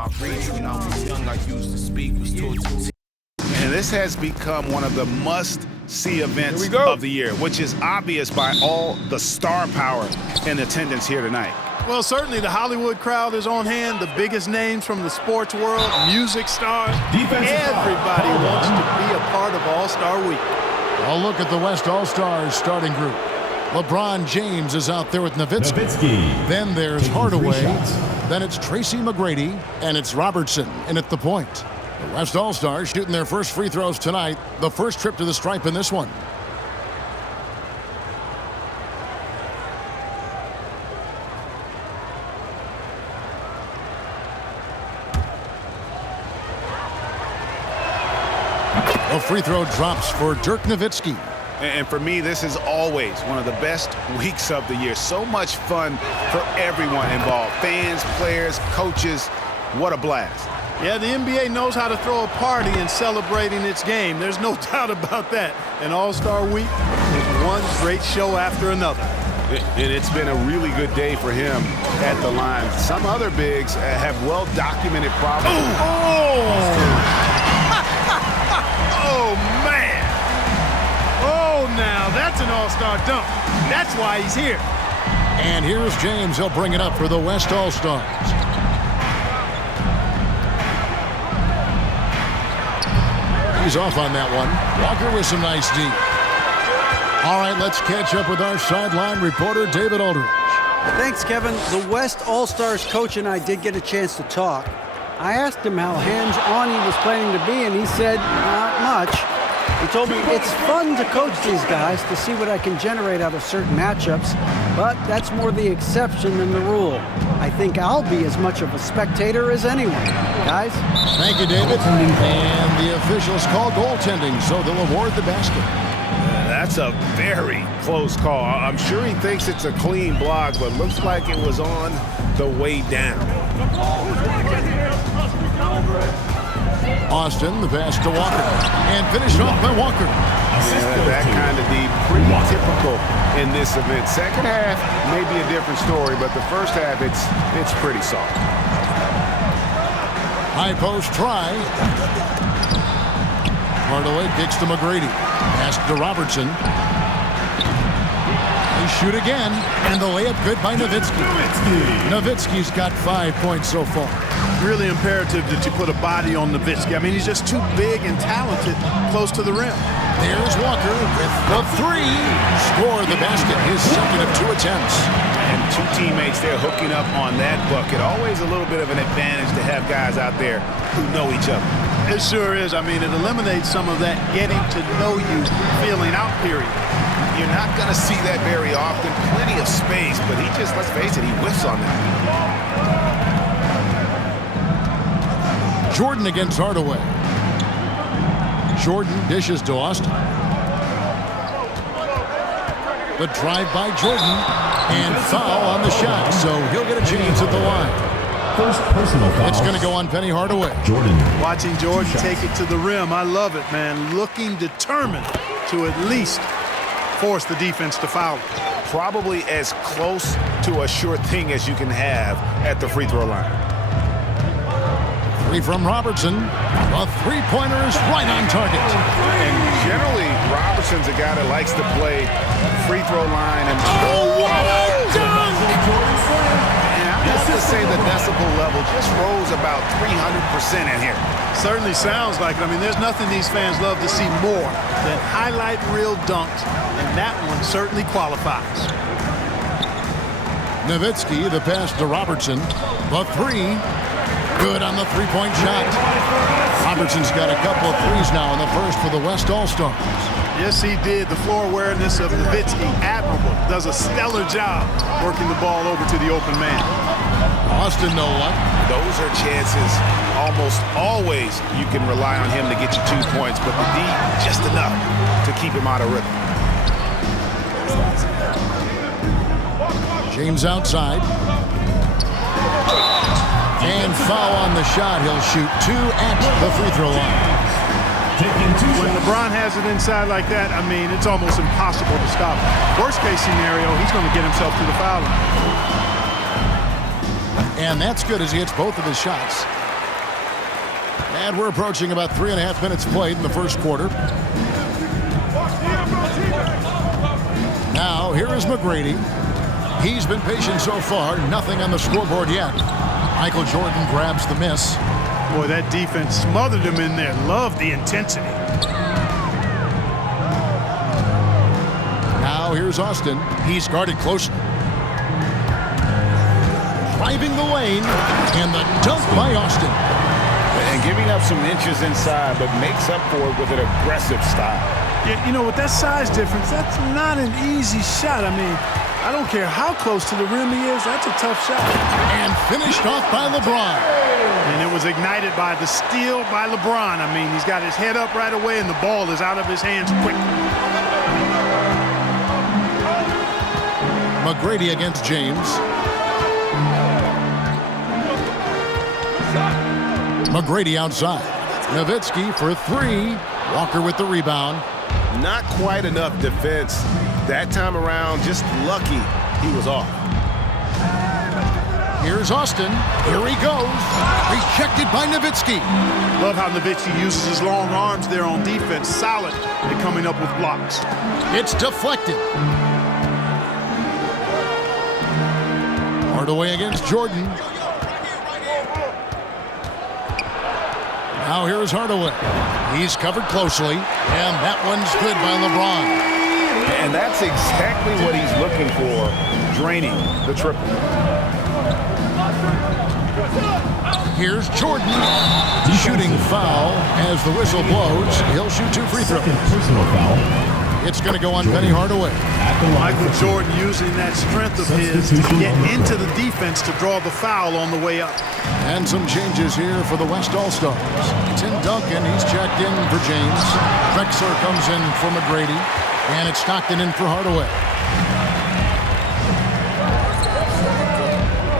about preaching. When I was young, I used to speak, was taught to teach. And this has become one of the must-see events of the year, which is obvious by all the star power in attendance here tonight. Well, certainly the Hollywood crowd is on hand, the biggest names from the sports world, music stars. Everybody wants to be a part of All-Star Week. A look at the West All-Stars starting group. LeBron James is out there with Nowitzki. Then there's Hardaway. Then it's Tracy McGrady. And it's Robertson in at the point. The West All-Stars shooting their first free throws tonight. The first trip to the stripe in this one. The free throw drops for Dirk Nowitzki. And for me, this is always one of the best weeks of the year. So much fun for everyone involved. Fans, players, coaches. What a blast. Yeah, the NBA knows how to throw a party in celebrating its game. There's no doubt about that. And All-Star Week is one great show after another. And it's been a really good day for him at the line. Some other bigs have well-documented problems. Oh, man. Oh, now that's an all-star dunk. That's why he's here. And here's James. He'll bring it up for the West All-Stars. He's off on that one. Walker with some nice D. All right, let's catch up with our sideline reporter, David Aldridge. Thanks, Kevin. The West All-Stars coach and I did get a chance to talk. I asked him how hands-on he was planning to be, and he said, not much. He told me it's fun to coach these guys to see what I can generate out of certain matchups, but that's more the exception than the rule. I think I'll be as much of a spectator as anyone. Guys? Thank you, David. And the officials call goaltending, so they'll award the basket. That's a very close call. I'm sure he thinks it's a clean block, but looks like it was on the way down. Austin, the pass to Walker. And finished off by Walker. Yeah, that kind of deep, pretty typical in this event. Second half may be a different story, but the first half, it's pretty soft. High post try. Hardaway kicks to McGrady. Pass to Robertson. They shoot again, and the layup good by Nowitzki. Nowitzki's got 5 points so far. Really imperative that you put a body on Nowitzki. I mean, he's just too big and talented close to the rim. There's Walker with the three. Score the basket, his second of 2 attempts. And 2 teammates there hooking up on that bucket. Always a little bit of an advantage to have guys out there who know each other. It sure is. I mean, it eliminates some of that getting to know you feeling out period. You're not going to see that very often. Plenty of space, but he just, let's face it, he whiffs on that. Jordan against Hardaway. Jordan dishes to Austin. The drive by Jordan. And foul on the shot, so he'll get a chance at the line. First personal foul. It's going to go on Penny Hardaway. Jordan. Watching Jordan take it to the rim, I love it, man. Looking determined to at least force the defense to foul. Probably as close to a sure thing as you can have at the free throw line. Three from Robertson. A three-pointer is right on target. And generally, Robertson's a guy that likes to play free throw line. And I have to say the decibel level just rose about 300% in here. Certainly sounds like it. I mean, there's nothing these fans love to see more than highlight reel dunks, and that one certainly qualifies. Nowitzki, the pass to Robertson. The three. Good on the three-point shot. Robertson's got a couple of threes now in the first for the West All-Stars. Yes, he did. The floor awareness of Nowitzki, admirable. Does a stellar job working the ball over to the open man. Austin, no luck. Those are chances almost always you can rely on him to get you 2 points, but the D, just enough to keep him out of rhythm. James outside. And foul on the shot. He'll shoot 2 at the free throw line. When LeBron has it inside like that, I mean, it's almost impossible to stop him. Worst case scenario, he's going to get himself to the foul line. And that's good as he hits both of his shots. And we're approaching about 3.5 minutes played in the first quarter. Now, here is McGrady. He's been patient so far. Nothing on the scoreboard yet. Michael Jordan grabs the miss. Boy, that defense smothered him in there. Love the intensity. Now, here's Austin. He's guarded closely. Driving the lane. And the dunk by Austin. And giving up some inches inside, but makes up for it with an aggressive style. Yeah, you know, with that size difference, that's not an easy shot. I mean, I don't care how close to the rim he is. That's a tough shot. And finished off by LeBron. And it was ignited by the steal by LeBron. I mean, he's got his head up right away, and the ball is out of his hands quick. McGrady against James. McGrady outside. Nowitzki for three. Walker with the rebound. Not quite enough defense that time around. Just lucky he was off. Here's Austin. Here he goes. Rejected by Nowitzki. Love how Nowitzki uses his long arms there on defense. Solid at coming up with blocks. It's deflected. Hardaway against Jordan. Now here's Hardaway. He's covered closely, and that one's good by LeBron. And that's exactly what he's looking for, draining the triple. Here's Jordan. Shooting foul as the whistle blows. He'll shoot 2 free throws. Personal foul. It's going to go on Penny Hardaway. Michael Jordan using that strength of his to get into the defense to draw the foul on the way up. And some changes here for the West All-Stars. Tim Duncan, he's checked in for James. Drexler comes in for McGrady. And it's Stockton in for Hardaway.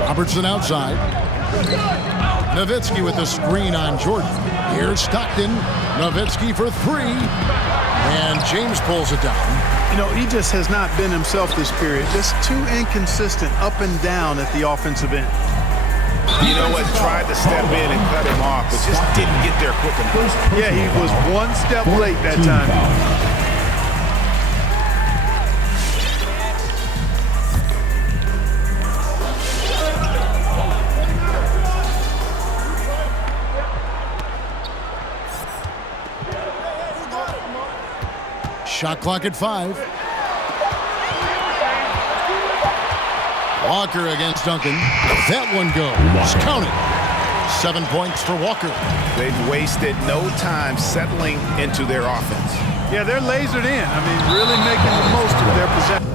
Robertson outside. Nowitzki with the screen on Jordan. Here's Stockton. Nowitzki for three. And James pulls it down. You know, he just has not been himself this period. Just too inconsistent up and down at the offensive end. You know what? Tried to step in and cut him off, but just didn't get there quick enough. Yeah, he was one step late that time. Shot clock at 5. Walker against Duncan. That one goes. Count it. 7 points for Walker. They've wasted no time settling into their offense. Yeah, they're lasered in. I mean, really making the most of their possession.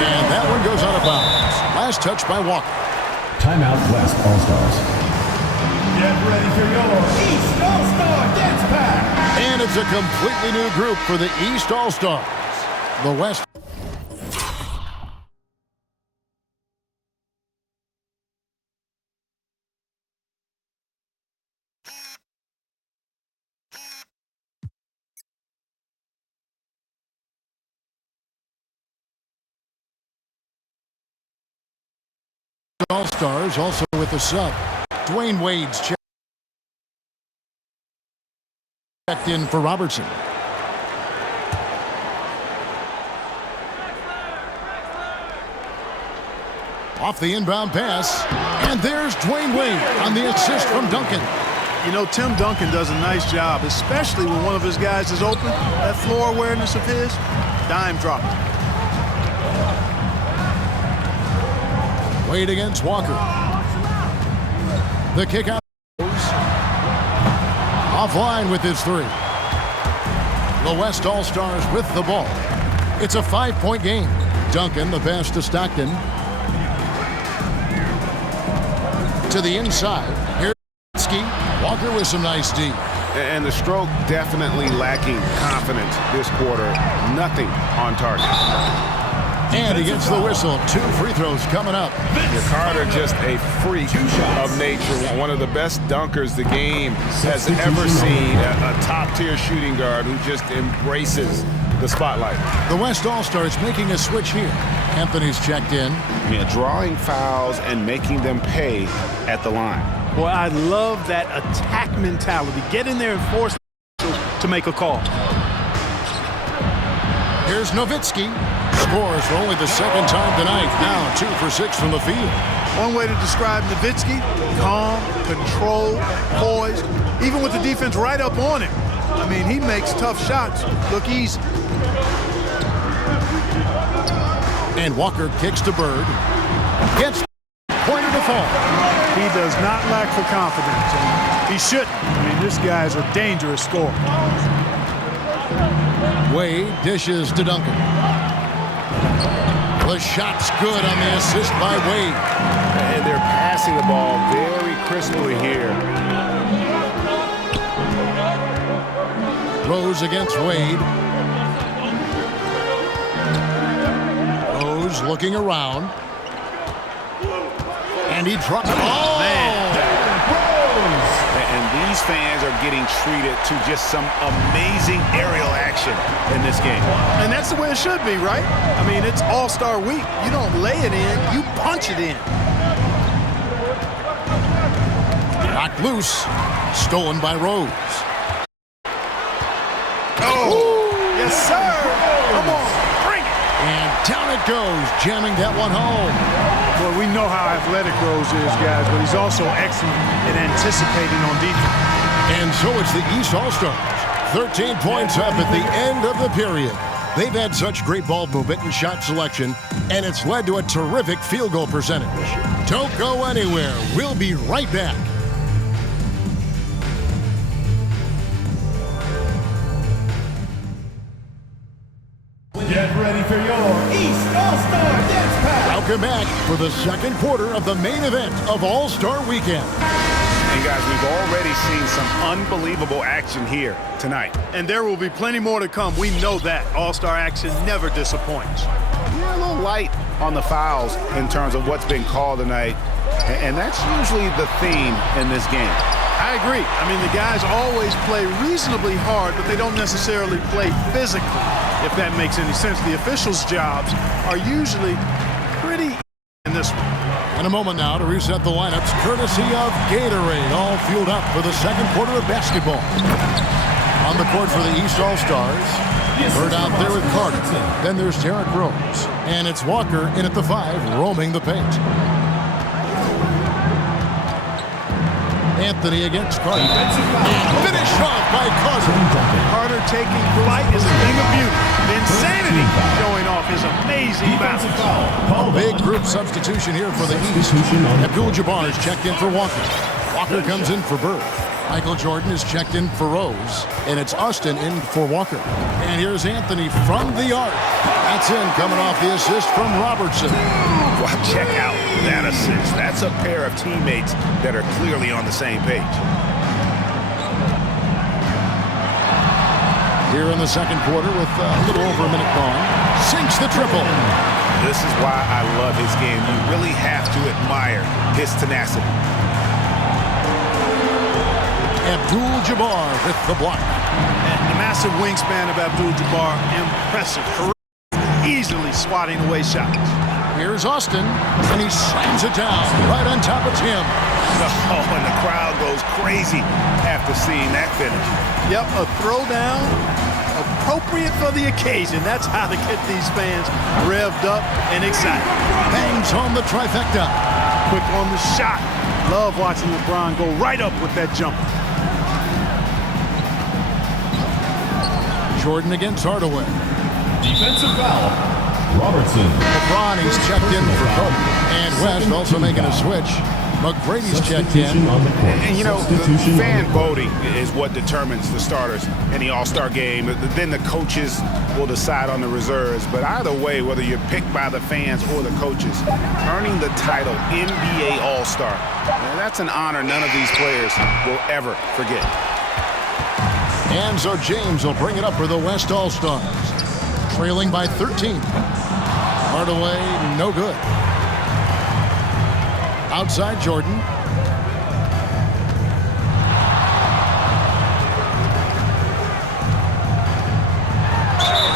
And that one goes out of bounds. Last touch by Walker. Timeout West All-Stars. Get ready for your East All-Star Dance Pack. And it's a completely new group for the East All-Stars. The West. All-Stars also with the sub. Dwayne Wade's checked in for Robertson. Off the inbound pass. And there's Dwayne Wade on the assist from Duncan. You know, Tim Duncan does a nice job, especially when one of his guys is open. That floor awareness of his, dime drop. Wade against Walker. The kick out. Offline with his three. The West All-Stars with the ball. It's a 5-point game. Duncan, the pass to Stockton. To the inside. Here's Nowitzki. Walker with some nice D. And the stroke definitely lacking confidence this quarter. Nothing on target. And he gets the whistle. 2 free throws coming up. Carter, just a freak of nature. One of the best dunkers the game has ever seen. A top-tier shooting guard who just embraces the spotlight. The West All-Stars making a switch here. Anthony's checked in. Yeah, drawing fouls and making them pay at the line. Boy, I love that attack mentality. Get in there and force to make a call. Here's Nowitzki. Scores for only the second time tonight. Now 2 for 6 from the field. One way to describe Nowitzki: calm, controlled, poised, even with the defense right up on him. I mean, he makes tough shots look easy. And Walker kicks to Bird. Gets pointed to fall. He does not lack for confidence, and he shouldn't. I mean, this guy's a dangerous scorer. Wade dishes to Duncan. The shot's good on the assist by Wade. And they're passing the ball very crisply here. Rose against Wade. Rose looking around. And he drops. Oh, man. And these fans are getting treated to just some amazing aerial action in this game. And that's the way it should be, right? I mean, it's All-Star Week. You don't lay it in, you punch it in. Knocked loose. Stolen by Rose. Oh, yes, sir. Come on, bring it. And down it goes, jamming that one home. Well, we know how athletic Rose is, guys, but he's also excellent in anticipating on defense. And so it's the East All-Stars. 13 points up at the end of the period. They've had such great ball movement and shot selection, and it's led to a terrific field goal percentage. Don't go anywhere. We'll be right back. Get ready for your East All-Star Dance Pack. Welcome back for the second quarter of the main event of All-Star Weekend. And guys, we've already seen some unbelievable action here tonight. And there will be plenty more to come. We know that. All-Star action never disappoints. We're a little light on the fouls in terms of what's been called tonight. And that's usually the theme in this game. I agree. I mean, the guys always play reasonably hard, but they don't necessarily play physically, if that makes any sense. The officials' jobs are usually pretty in this one. In a moment now to reset the lineups, courtesy of Gatorade, all fueled up for the second quarter of basketball. On the court for the East All-Stars, Bird out there with Carter. Then there's Derrick Rose. And it's Walker in at the 5, roaming the paint. Anthony against Carter. Finished off by Carter. Carter taking flight is a thing of beauty. The insanity showing off his amazing bounce. Big group substitution here for the East. Abdul-Jabbar is checked in for Walker. Walker comes in for Bird. Michael Jordan is checked in for Rose. And it's Austin in for Walker. And here's Anthony from the arc. That's in, coming off the assist from Robertson. Well, check out that assist. That's a pair of teammates that are clearly on the same page. Here in the second quarter with a little over a minute gone. Sinks the triple. This is why I love his game. You really have to admire his tenacity. Abdul-Jabbar with the block. And the massive wingspan of Abdul-Jabbar, impressive. Easily swatting away shots. Here's Austin, and he slams it down right on top of Tim. Oh, and the crowd goes crazy after seeing that finish. Yep, a throwdown appropriate for the occasion. That's how to get these fans revved up and excited. Bangs on the trifecta. Quick on the shot. Love watching LeBron go right up with that jumper. Jordan against Hardaway. Defensive foul. Robertson. LeBron, he's checked in for Kobe. And West also making a switch. McGrady's checked in. And, you know, fan voting is what determines the starters in the All-Star game. Then the coaches will decide on the reserves. But either way, whether you're picked by the fans or the coaches, earning the title NBA All-Star, that's an honor none of these players will ever forget. And so James will bring it up for the West All-Stars. Trailing by 13. Hardaway, no good. Outside Jordan.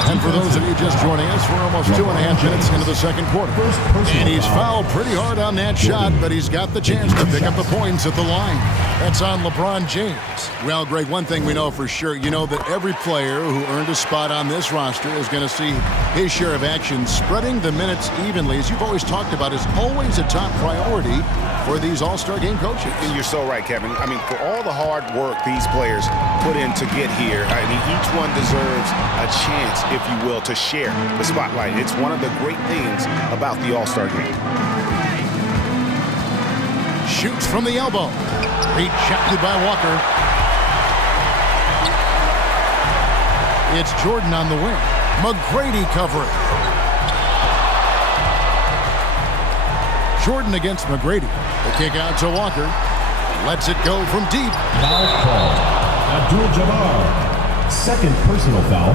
And for those of you just joining us, we're almost 2.5 minutes into the second quarter. And he's fouled pretty hard on that shot, but he's got the chance to pick up the points at the line. That's on LeBron James. Well, Greg, one thing we know for sure, you know that every player who earned a spot on this roster is going to see his share of action. Spreading the minutes evenly, as you've always talked about, is always a top priority for these All-Star Game coaches. And you're so right, Kevin. I mean, for all the hard work these players put in to get here, I mean, each one deserves a chance, if you will, to share the spotlight. It's one of the great things about the All-Star Game. Shoots from the elbow. Rejected by Walker. It's Jordan on the wing. McGrady covering. Jordan against McGrady. The kick out to Walker. Lets it go from deep. Foul call. Abdul-Jabbar. Second personal foul.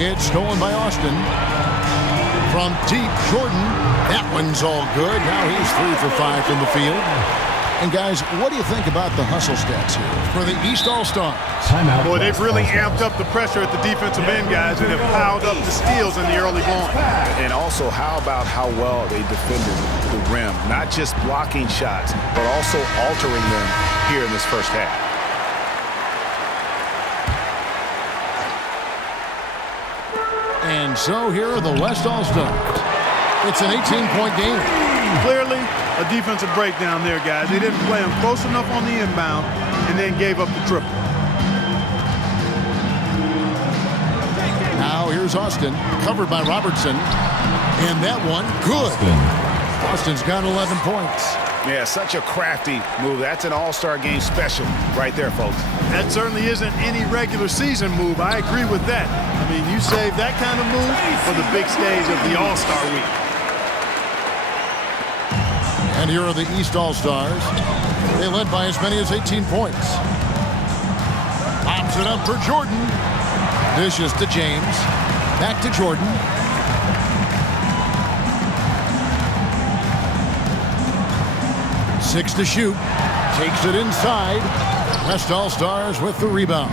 It's stolen by Austin. From deep, Jordan. That one's all good. Now he's 3 for 5 from the field. And guys, what do you think about the hustle stats here for the East All-Stars? Timeout. Boy, they've really amped up the pressure at the defensive end, guys, and have piled up the steals in the early going. And also, how about how well they defended the rim? Not just blocking shots, but also altering them here in this first half. And so here are the West All-Stars. It's an 18-point game. Clearly, a defensive breakdown there, guys. They didn't play them close enough on the inbound and then gave up the triple. Now here's Austin, covered by Robertson. And that one, good. Austin's got 11 points. Yeah, such a crafty move. That's an All-Star Game special right there, folks. That certainly isn't any regular season move. I agree with that. I mean, you save that kind of move for the big stage of the All-Star week. And here are the East All-Stars. They led by as many as 18 points. Pops it up for Jordan. Dishes to James. Back to Jordan. Six to shoot. Takes it inside. West All-Stars with the rebound.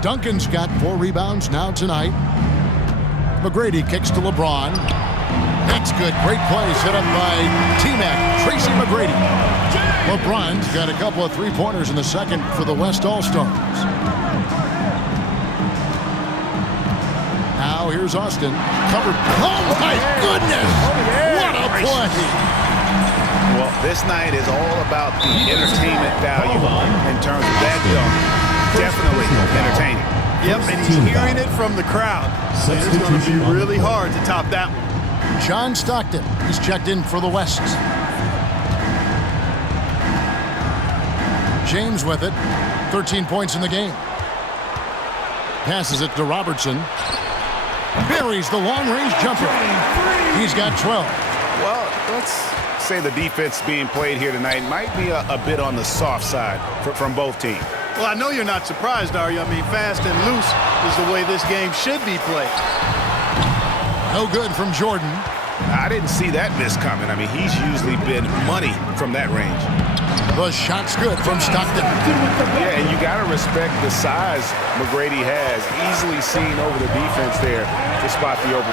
Duncan's got 4 rebounds now tonight. McGrady kicks to LeBron. That's good. Great play set up by T-Mac, Tracy McGrady. LeBron's got a couple of three-pointers in the second for the West All-Stars. Now here's Austin. Covered. Oh, my goodness! What a play! Well, this night is all about the entertainment value in terms of that dunk. Definitely entertaining. Yep, and he's hearing it from the crowd. It's going to be really hard to top that one. John Stockton, he's checked in for the West. James with it, 13 points in the game. Passes it to Robertson. Buries the long-range jumper. He's got 12. Well, let's say the defense being played here tonight might be a bit on the soft side from both teams. Well, I know you're not surprised, are you? I mean, fast and loose is the way this game should be played. No good from Jordan. I didn't see that miss coming. I mean, he's usually been money from that range. The shot's good from Stockton. Yeah, and you got to respect the size McGrady has. Easily seen over the defense there to spot the open.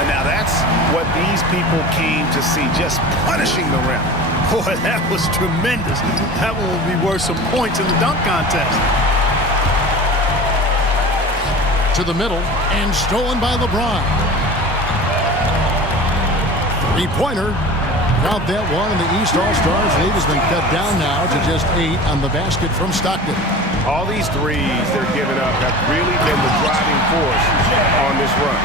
And now that's what these people came to see, just punishing the rim. Boy, that was tremendous. That one will be worth some points in the dunk contest. To the middle, and stolen by LeBron. Three-pointer. Count that one, and the East All-Stars lead has been cut down now to just 8 on the basket from Stockton. All these threes they're giving up have really been the driving force on this run.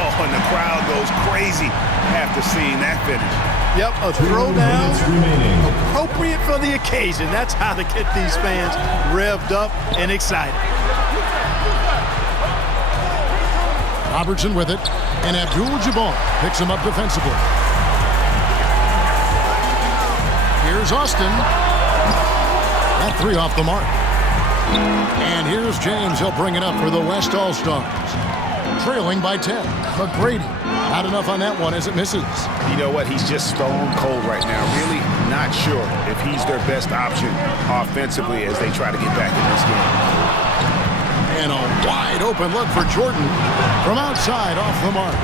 Oh, and the crowd goes crazy after seeing that finish. Yep, a throwdown appropriate for the occasion. That's how to get these fans revved up and excited. Robertson with it, and Abdul-Jabbar picks him up defensively. Here's Austin. That three off the mark. And here's James. He'll bring it up for the West All-Stars. Trailing by 10. McGrady. Not enough on that one as it misses. You know what? He's just stone cold right now. Really not sure if he's their best option offensively as they try to get back in this game. And a wide open look for Jordan from outside off the mark.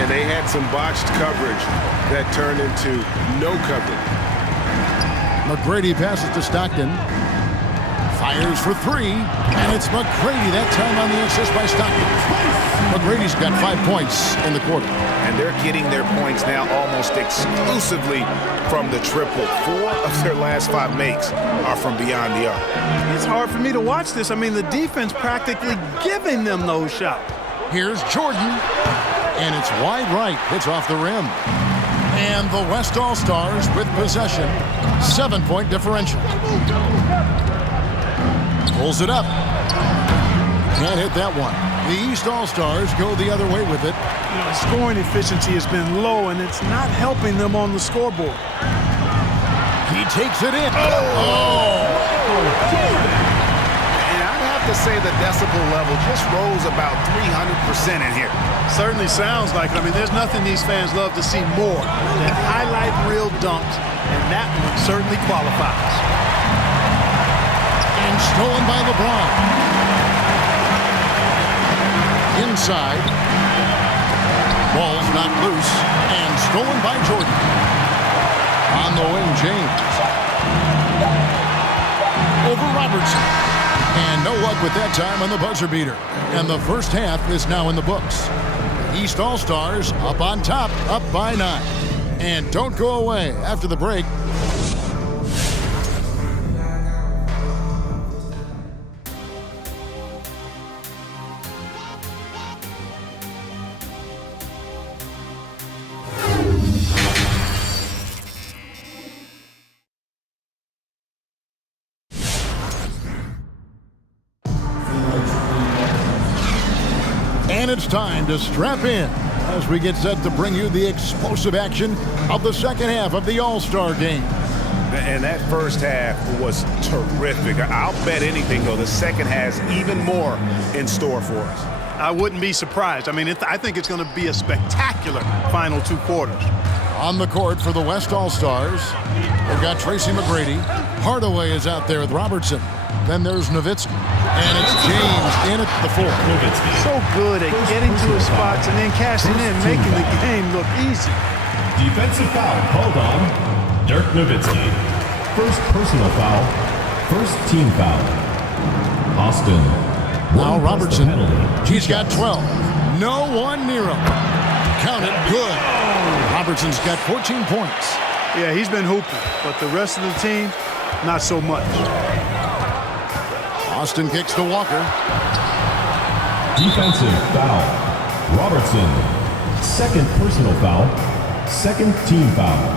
And they had some botched coverage that turned into no coverage. McGrady passes to Stockton. Fires for three, and it's McGrady that time on the assist by Stockton. McGrady's got 5 points in the quarter. And they're getting their points now almost exclusively from the triple. 4 of their last 5 makes are from beyond the arc. It's hard for me to watch this. I mean, the defense practically giving them those shots. Here's Jordan, and it's wide right. It's off the rim. And the West All-Stars with possession. 7-point differential. Pulls it up. Can't hit that one. The East All-Stars go the other way with it. You know, scoring efficiency has been low, and it's not helping them on the scoreboard. He takes it in. Oh! And I'd have to say the decibel level just rose about 300% in here. Certainly sounds like it. I mean, there's nothing these fans love to see more than highlight reel dunks, and that one certainly qualifies. And stolen by LeBron. Inside. Ball's not loose. And stolen by Jordan. On the wing, James. Over Robertson. And no luck with that time on the buzzer beater. And the first half is now in the books. East All-Stars up on top, up by 9. And don't go away after the break. And it's time to strap in as we get set to bring you the explosive action of the second half of the All-Star game. And that first half was terrific. I'll bet anything, though, the second has even more in store for us. I wouldn't be surprised. I mean, I think it's going to be a spectacular final 2 quarters. On the court for the West All-Stars, we've got Tracy McGrady. Hardaway is out there with Robertson. Then there's Nowitzki. And it's James in at the 4. So good at getting to his spots and then cashing in, making the game look easy. Defensive foul called on Dirk Nowitzki. First personal foul. First team foul. Austin. Now Robertson. He's got 12. No one near him. Count it. Good. Robertson's got 14 points. Yeah, he's been hooping, but the rest of the team, not so much. Austin kicks to Walker. Defensive foul. Robertson. Second personal foul. Second team foul.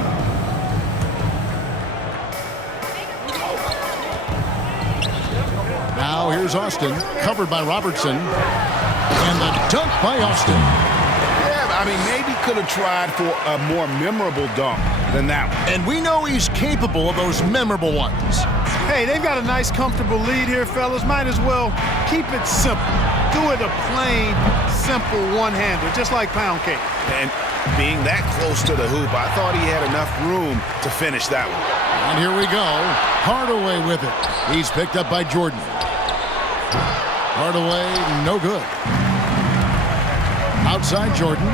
Now here's Austin, covered by Robertson. And the dunk by Austin. Yeah, I mean, maybe could have tried for a more memorable dunk than that one. And we know he's capable of those memorable ones. Hey, they've got a nice, comfortable lead here, fellas. Might as well keep it simple. Do it a plain, simple one-hander, just like pound cake. And being that close to the hoop, I thought he had enough room to finish that one. And here we go. Hardaway with it. He's picked up by Jordan. Hardaway, no good. Outside Jordan.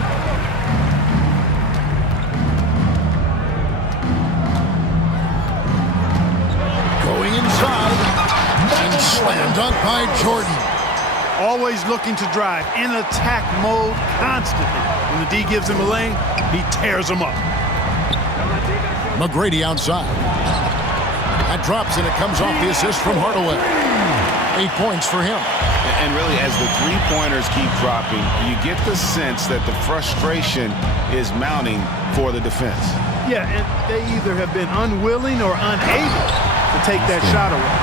Going inside. And slam dunk by Jordan. Always looking to drive in attack mode constantly. When the D gives him a lane, he tears him up. McGrady outside. That drops and it comes off the assist from Hardaway. 8 points for him. And really, as the three-pointers keep dropping, you get the sense that the frustration is mounting for the defense. Yeah, and they either have been unwilling or unable to take that shot away.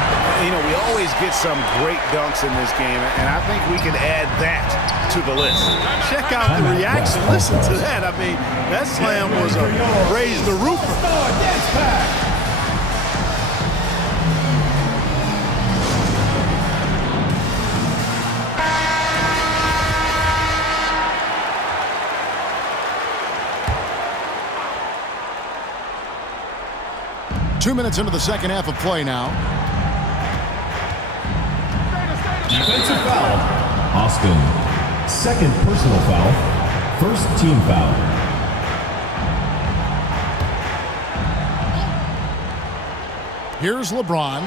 You know, we always get some great dunks in this game, and I think we can add that to the list. Check out the reaction. Listen to that. I mean, that slam was a raise the roof. 2 minutes into the second half of play now. Defensive foul. Austin. Second personal foul. First team foul. Here's LeBron.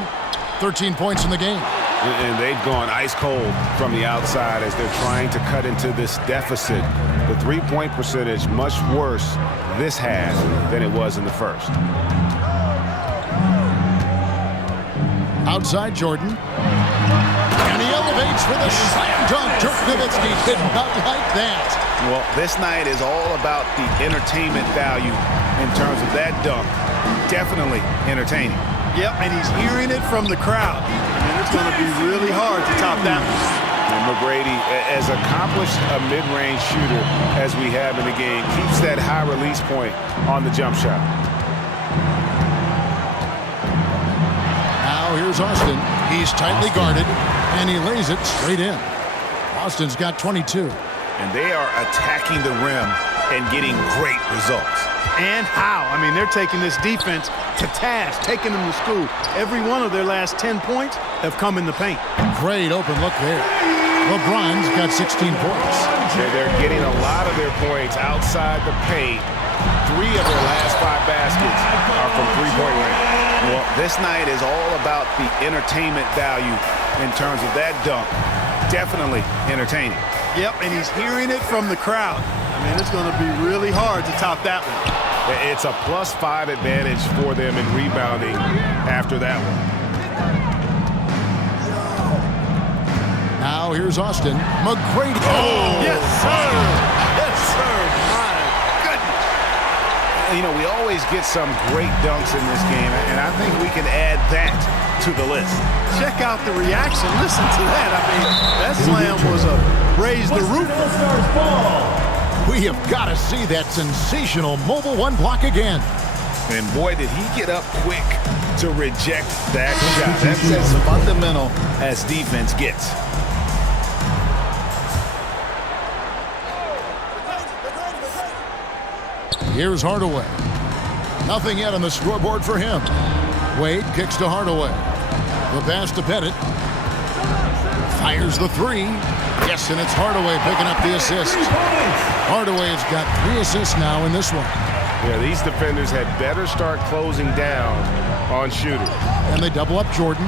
13 points in the game. And they've gone ice cold from the outside as they're trying to cut into this deficit. The three-point percentage much worse this half than it was in the first. Outside Jordan. And he elevates for the slam dunk. Dirk Nowitzki did not like that. Well, this night is all about the entertainment value in terms of that dunk. Definitely entertaining. Yep, and he's hearing it from the crowd. And it's going to be really hard to top that one. And McGrady, as accomplished a mid-range shooter as we have in the game, keeps that high release point on the jump shot. Now here's Austin. He's tightly guarded, and he lays it straight in. Austin's got 22. And they are attacking the rim and getting great results. And how? I mean, they're taking this defense to task, taking them to school. Every one of their last 10 points have come in the paint. Great open look there. LeBron's got 16 points. They're getting a lot of their points outside the paint. 3 of their last 5 baskets are from three-point range. Well, this night is all about the entertainment value in terms of that dunk. Definitely entertaining. Yep, and he's hearing it from the crowd. I mean, it's going to be really hard to top that one. It's a +5 advantage for them in rebounding after that one. Now here's Austin. McGrady. Oh, yes, sir. Yes, sir. My goodness. You know, we always get some great dunks in this game, and I think we can add that to the list. Check out the reaction. Listen to that. I mean, that slam was a raise the roof. We have got to see that sensational mobile one block again. And boy, did he get up quick to reject that shot. That's as fundamental as defense gets. Here's Hardaway. Nothing yet on the scoreboard for him. Wade kicks to Hardaway. The pass to Pettit. Fires the three. Yes, and it's Hardaway picking up the assist. Hardaway's got 3 assists now in this one. Yeah, these defenders had better start closing down on shooters. And they double up Jordan.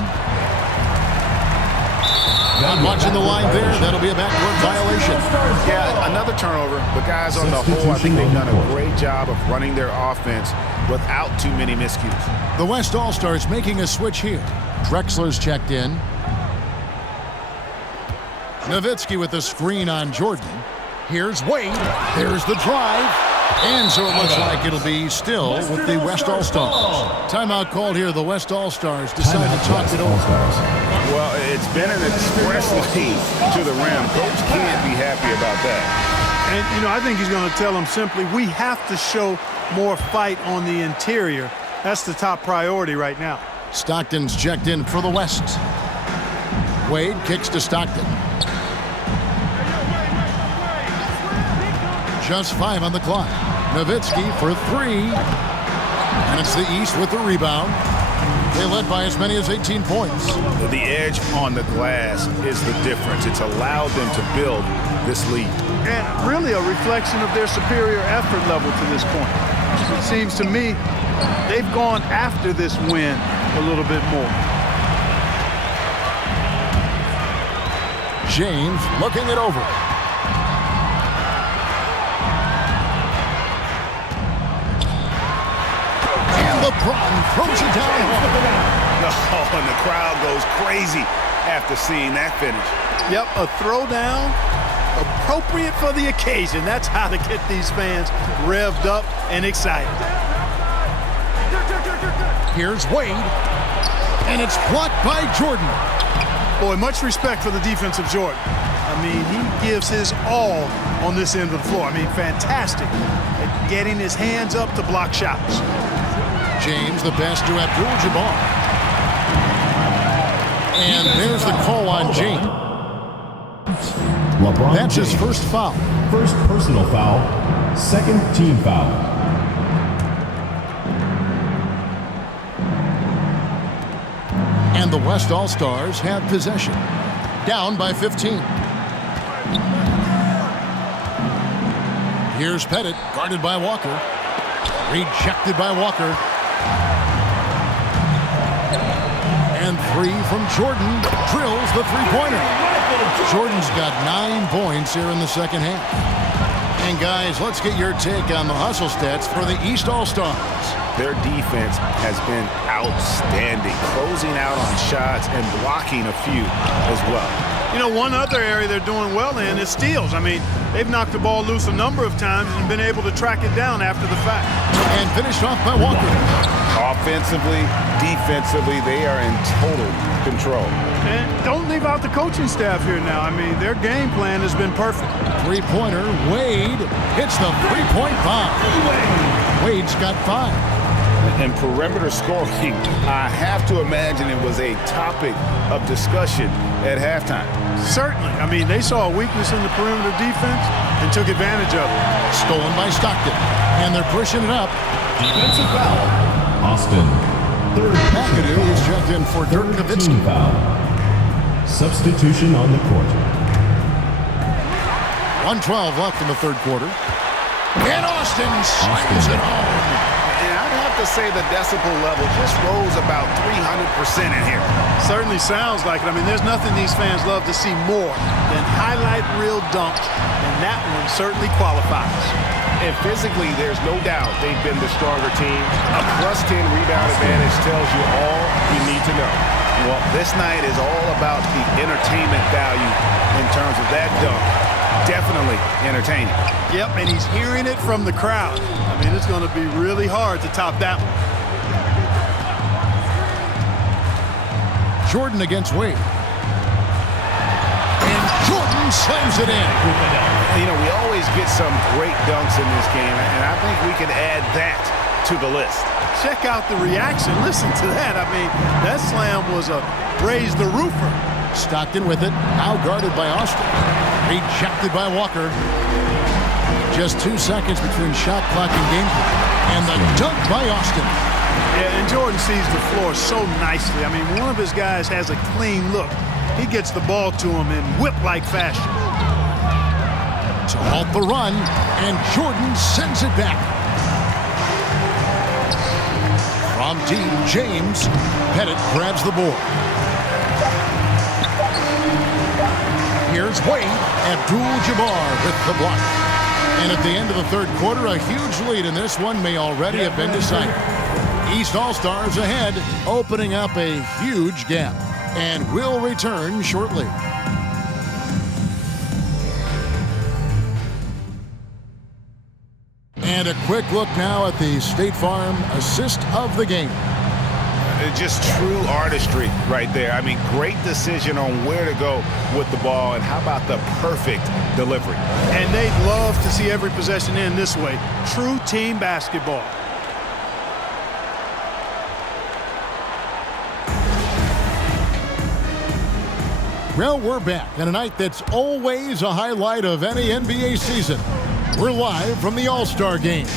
Not watching the line there. That'll be a backcourt violation. Yeah, another turnover. The guys on the whole, I think they've done a great job of running their offense without too many miscues. The West All-Stars making a switch here. Drexler's checked in. Nowitzki with the screen on Jordan. Here's Wade. There's the drive. And so it looks like it'll be still with the West All-Stars. Timeout called here. The West All-Stars decide to talk it over. Well, it's been an express lane to the rim. Coach can't be happy about that. And, you know, I think he's going to tell them simply, we have to show more fight on the interior. That's the top priority right now. Stockton's checked in for the West. Wade kicks to Stockton. Just 5 on the clock. Nowitzki for 3. And it's the East with the rebound. They led by as many as 18 points. The edge on the glass is the difference. It's allowed them to build this lead. And really a reflection of their superior effort level to this point. It seems to me they've gone after this win a little bit more. James looking it over. LeBron throws it down. Oh, and the crowd goes crazy after seeing that finish. Yep, a throwdown appropriate for the occasion. That's how to get these fans revved up and excited. Here's Wade, and it's blocked by Jordan. Boy, much respect for the defensive Jordan. I mean, he gives his all on this end of the floor. I mean, fantastic at getting his hands up to block shots. James, the pass to Abdul-Jabbar. And there's the call on James. LeBron That's James. his first foul. First personal foul. Second team foul. And the West All-Stars have possession. Down by 15. Here's Pettit, guarded by Walker. Rejected by Walker. And 3 from Jordan. Drills the three-pointer. Jordan's got 9 points here in the second half. And guys, let's get your take on the hustle stats for the East All-Stars. Their defense has been outstanding, closing out on shots and blocking a few as well. You know, one other area they're doing well in is steals. I mean, they've knocked the ball loose a number of times and been able to track it down after the fact. And finished off by Walker. Offensively, defensively, they are in total control. And don't leave out the coaching staff here now. I mean, their game plan has been perfect. Three-pointer, Wade hits the three-point bomb. Wade's got 5. And perimeter scoring, I have to imagine it was a topic of discussion at halftime. Certainly. I mean, they saw a weakness in the perimeter defense and took advantage of it. Stolen by Stockton. And they're pushing it up. Defensive foul. Austin. Third McAdoo is checked in for Dirk Nowitzki. Foul. Substitution on the court. 1:12 left in the third quarter. And Austin slams it home. And I'd have to say the decibel level just rose about 300% in here. Certainly sounds like it. I mean, there's nothing these fans love to see more than highlight reel dunks, and that one certainly qualifies. And physically, there's no doubt they've been the stronger team. A +10 rebound advantage tells you all you need to know. Well, this night is all about the entertainment value in terms of that dunk. Definitely entertaining. Yep, and he's hearing it from the crowd. I mean, it's going to be really hard to top that one. Jordan against Wade. And Jordan slams it in. You know, we always get some great dunks in this game, and I think we can add that to the list. Check out the reaction. Listen to that. I mean, that slam was a raise the roofer. Stockton with it. Now guarded by Austin. Rejected by Walker. Just 2 seconds between shot clock and game clock. And the dunk by Austin. Yeah, and Jordan sees the floor so nicely. I mean, one of his guys has a clean look. He gets the ball to him in whip-like fashion. To halt the run, and Jordan sends it back. From deep, James. Pettit grabs the board. Here's Wade. Abdul-Jabbar with the block. And at the end of the third quarter, a huge lead in this one may already have been decided. East All-Stars ahead, opening up a huge gap. And will return shortly. And a quick look now at the State Farm assist of the game. Just true artistry right there. I mean, great decision on where to go with the ball, and how about the perfect delivery? And they'd love to see every possession end this way. True team basketball. Well, we're back on a night that's always a highlight of any NBA season. We're live from the All-Star Game.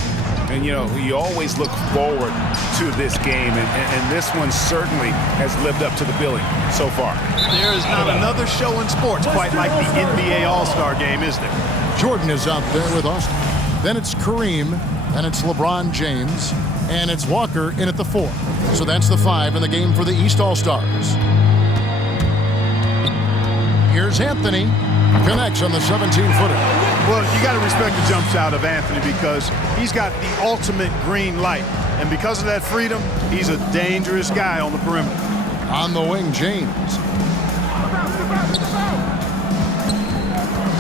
And, you know, you always look forward to this game, and this one certainly has lived up to the billing so far. There is not another show in sports quite like the NBA All-Star Game, is there? Jordan is out there with Austin. Then it's Kareem, then it's LeBron James, and it's Walker in at the 4. So that's the 5 in the game for the East All-Stars. Here's Anthony. Connects on the 17-footer. Well, you got to respect the jump shot of Anthony because he's got the ultimate green light. And because of that freedom, he's a dangerous guy on the perimeter. On the wing, James.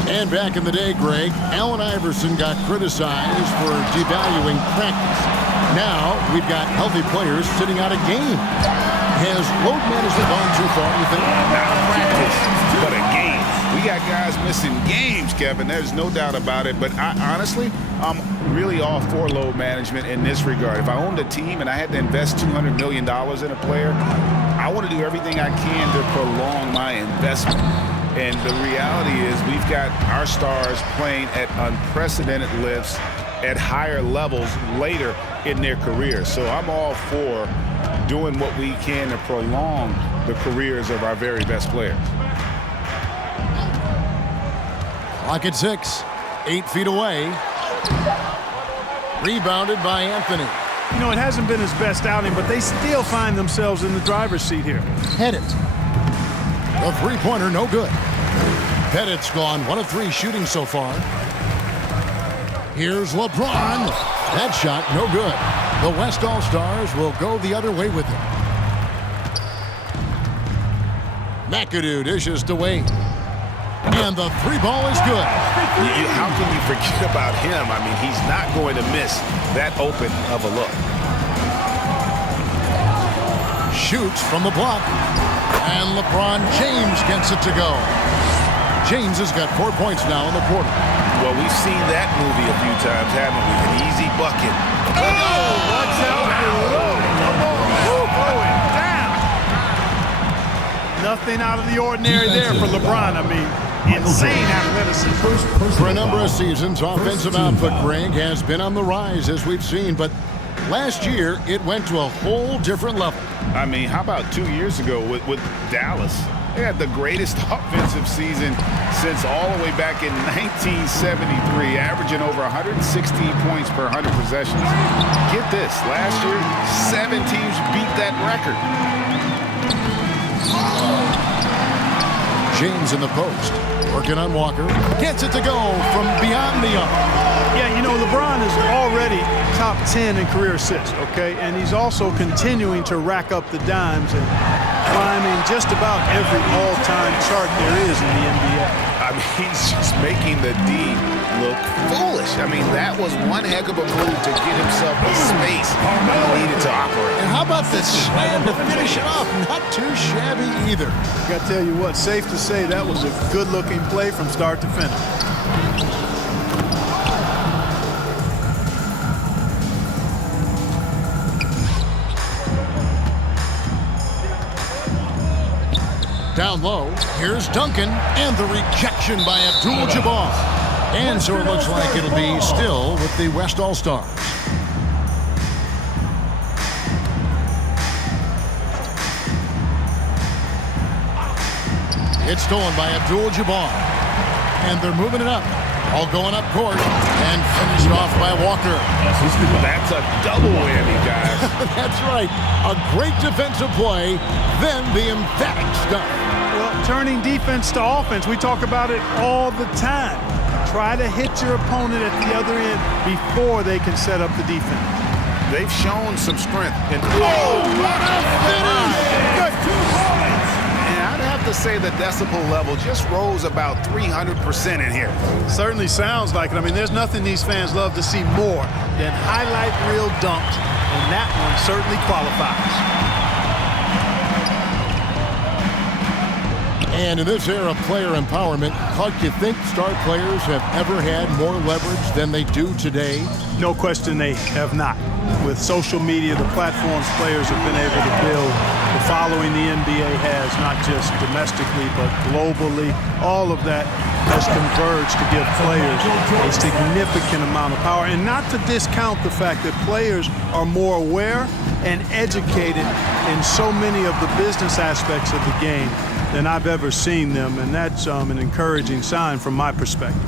And back in the day, Greg, Allen Iverson got criticized for devaluing practice. Now we've got healthy players sitting out a game. Has load management gone too far, you think? Not a practice, but a game. We got guys missing games, Kevin. There's no doubt about it. But honestly, I'm really all for load management in this regard. If I owned a team and I had to invest $200 million in a player, I want to do everything I can to prolong my investment. And the reality is we've got our stars playing at unprecedented lifts at higher levels later in their career. So I'm all for doing what we can to prolong the careers of our very best players. Clock at 6. 8 feet away. Rebounded by Anthony. You know, it hasn't been his best outing, but they still find themselves in the driver's seat here. Pettit. The three-pointer, no good. Pettit's gone 1 of 3 shooting so far. Here's LeBron. That shot, no good. The West All-Stars will go the other way with it. McAdoo dishes to Wade. And the three ball is good. How can you forget about him? I mean, he's not going to miss that open of a look. Shoots from the block. And LeBron James gets it to go. James has got 4 points now in the quarter. Well, we've seen that movie a few times, haven't we? An easy bucket. Oh, watch out below. Going down. Nothing out of the ordinary there for LeBron. I mean, insane athleticism. For a number of seasons, offensive output, Greg, has been on the rise, as we've seen, but last year it went to a whole different level. I mean, how about 2 years ago with Dallas? They had the greatest offensive season since all the way back in 1973, averaging over 116 points per 100 possessions. Get this, last year, 7 teams beat that record. James in the post, working on Walker, gets it to go from beyond the arc. Yeah, you know, LeBron is already top 10 in career assists, okay? And he's also continuing to rack up the dimes and climbing just about every all-time chart there is in the NBA. I mean, he's just making the D look foolish. I mean, that was one heck of a move to get himself the space he needed to operate. And how about this slam to finish it off? Not too shabby either. I got to tell you what, safe to say that was a good-looking play from start to finish. Down low, here's Duncan, and the rejection by Abdul-Jabbar. And so it looks like it'll be still with the West All-Stars. It's stolen by Abdul-Jabbar. And they're moving it up. All going up court and finished off by Walker. That's a double whammy, guys. That's right. A great defensive play, then the emphatic stuff. Well, turning defense to offense, we talk about it all the time. Try to hit your opponent at the other end before they can set up the defense. They've shown some strength. And what a finish! Good 2 points! And I'd have to say the decibel level just rose about 300% in here. Certainly sounds like it. I mean, there's nothing these fans love to see more than highlight reel dunks, and that one certainly qualifies. And in this era of player empowerment, Clark, do you think star players have ever had more leverage than they do today? No question they have not. With social media, the platforms players have been able to build, the following the NBA has, not just domestically, but globally, all of that has converged to give players a significant amount of power. And not to discount the fact that players are more aware and educated in so many of the business aspects of the game than I've ever seen them, and that's an encouraging sign from my perspective.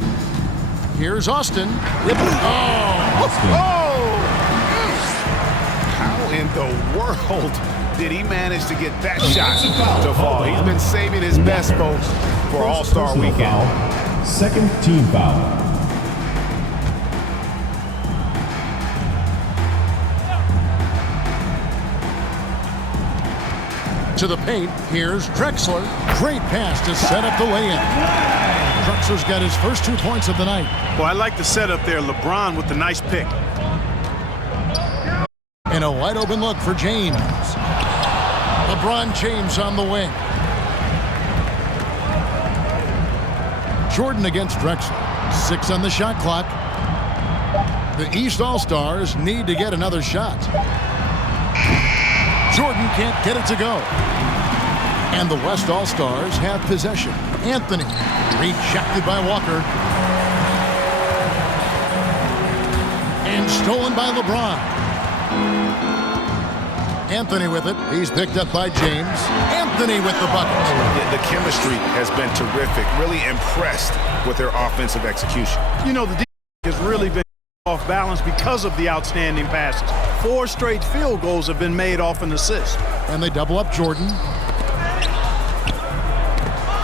Here's Austin. How in the world did he manage to get that shot to fall? He's been saving his best, folks, for All-Star Weekend. Foul. Second team foul. To the paint, here's Drexler. Great pass to set up the lay-in. Drexler's got his first 2 points of the night. Well, I like the setup there. LeBron with the nice pick. And a wide open look for James. LeBron James on the wing. Jordan against Drexler. 6 on the shot clock. The East All-Stars need to get another shot. Jordan can't get it to go. And the West All-Stars have possession. Anthony rejected by Walker. And stolen by LeBron. Anthony with it. He's picked up by James. Anthony with the bucket. Yeah, the chemistry has been terrific. Really impressed with their offensive execution. You know, the defense has really been off balance because of the outstanding passes. 4 straight field goals have been made off an assist. And they double up Jordan.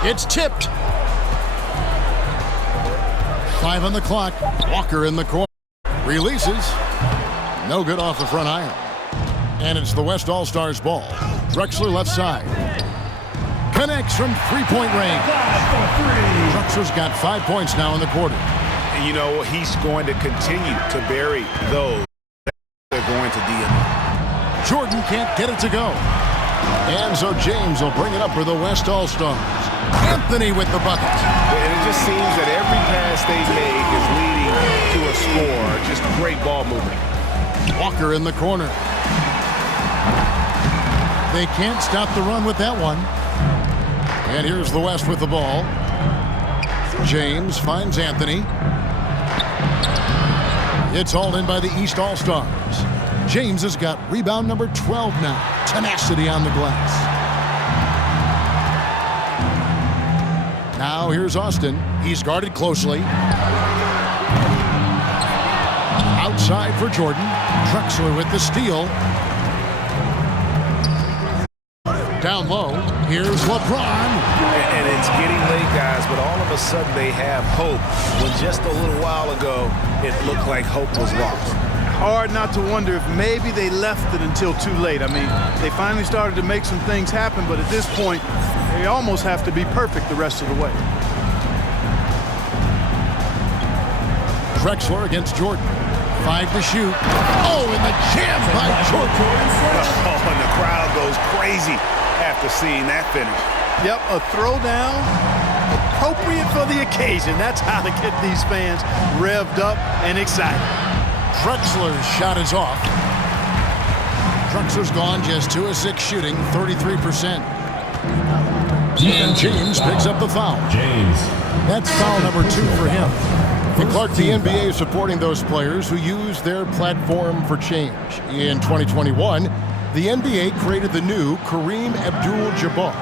It's tipped. 5 on the clock. Walker in the corner. Releases. No good off the front iron. And it's the West All-Stars ball. Drexler left side. Connects from three-point range. Drexler's got 5 points now in the quarter. And you know, he's going to continue to bury those. They're going to DM. Jordan can't get it to go. And so James will bring it up for the West All-Stars. Anthony with the bucket. And it just seems that every pass they make is leading to a score. Just great ball movement. Walker in the corner. They can't stop the run with that one. And here's the West with the ball. James finds Anthony. It's hauled in by the East All-Stars. James has got rebound number 12 now. Tenacity on the glass. Now here's Austin. He's guarded closely. Outside for Jordan. Drexler with the steal. Down low. Here's LeBron. And it's getting late, guys, but all of a sudden they have hope. When just a little while ago, it looked like hope was lost. Hard not to wonder if maybe they left it until too late. I mean, they finally started to make some things happen, but at this point, they almost have to be perfect the rest of the way. Drexler against Jordan. 5 to shoot. Oh, and the jam by Jordan. Oh, and the crowd goes crazy after seeing that finish. Yep, a throwdown appropriate for the occasion. That's how to get these fans revved up and excited. Drexler's shot is off. Drexler's gone just 2 of 6 shooting, 33%. And James picks up the foul. James. That's foul number 2 for him. And Clark, the NBA is supporting those players who use their platform for change. In 2021, the NBA created the new Kareem Abdul-Jabbar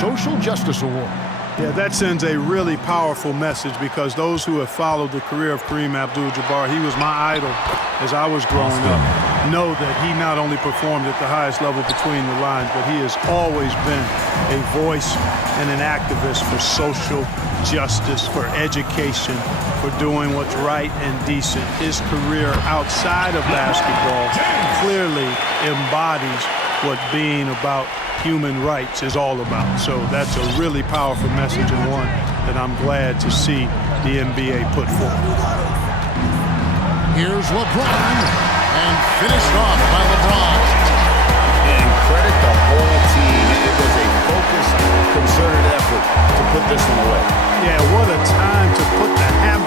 Social Justice Award. Yeah, that sends a really powerful message because those who have followed the career of Kareem Abdul-Jabbar, he was my idol as I was growing up, know that he not only performed at the highest level between the lines, but he has always been a voice and an activist for social justice, for education, for doing what's right and decent. His career outside of basketball clearly embodies what being about human rights is all about. So that's a really powerful message and one that I'm glad to see the NBA put forward. Here's LeBron, and finished off by LeBron. And credit the whole team. It was a focused, concerted effort to put this one away. Yeah, what a time to put the hammer